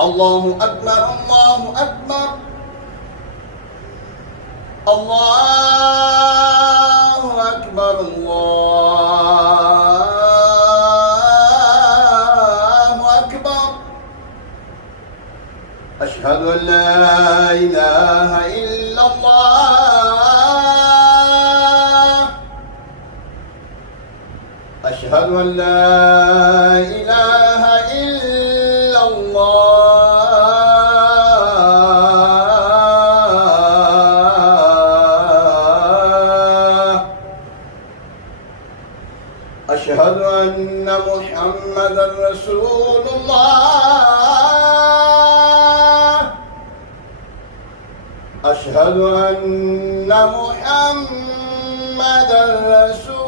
الله أكبر الله أكبر الله أكبر الله أكبر أشهد أن لا إله إلا الله أشهد أن لا إله إلا الله أشهد أن محمدا رسول الله أشهد أن محمدا رسول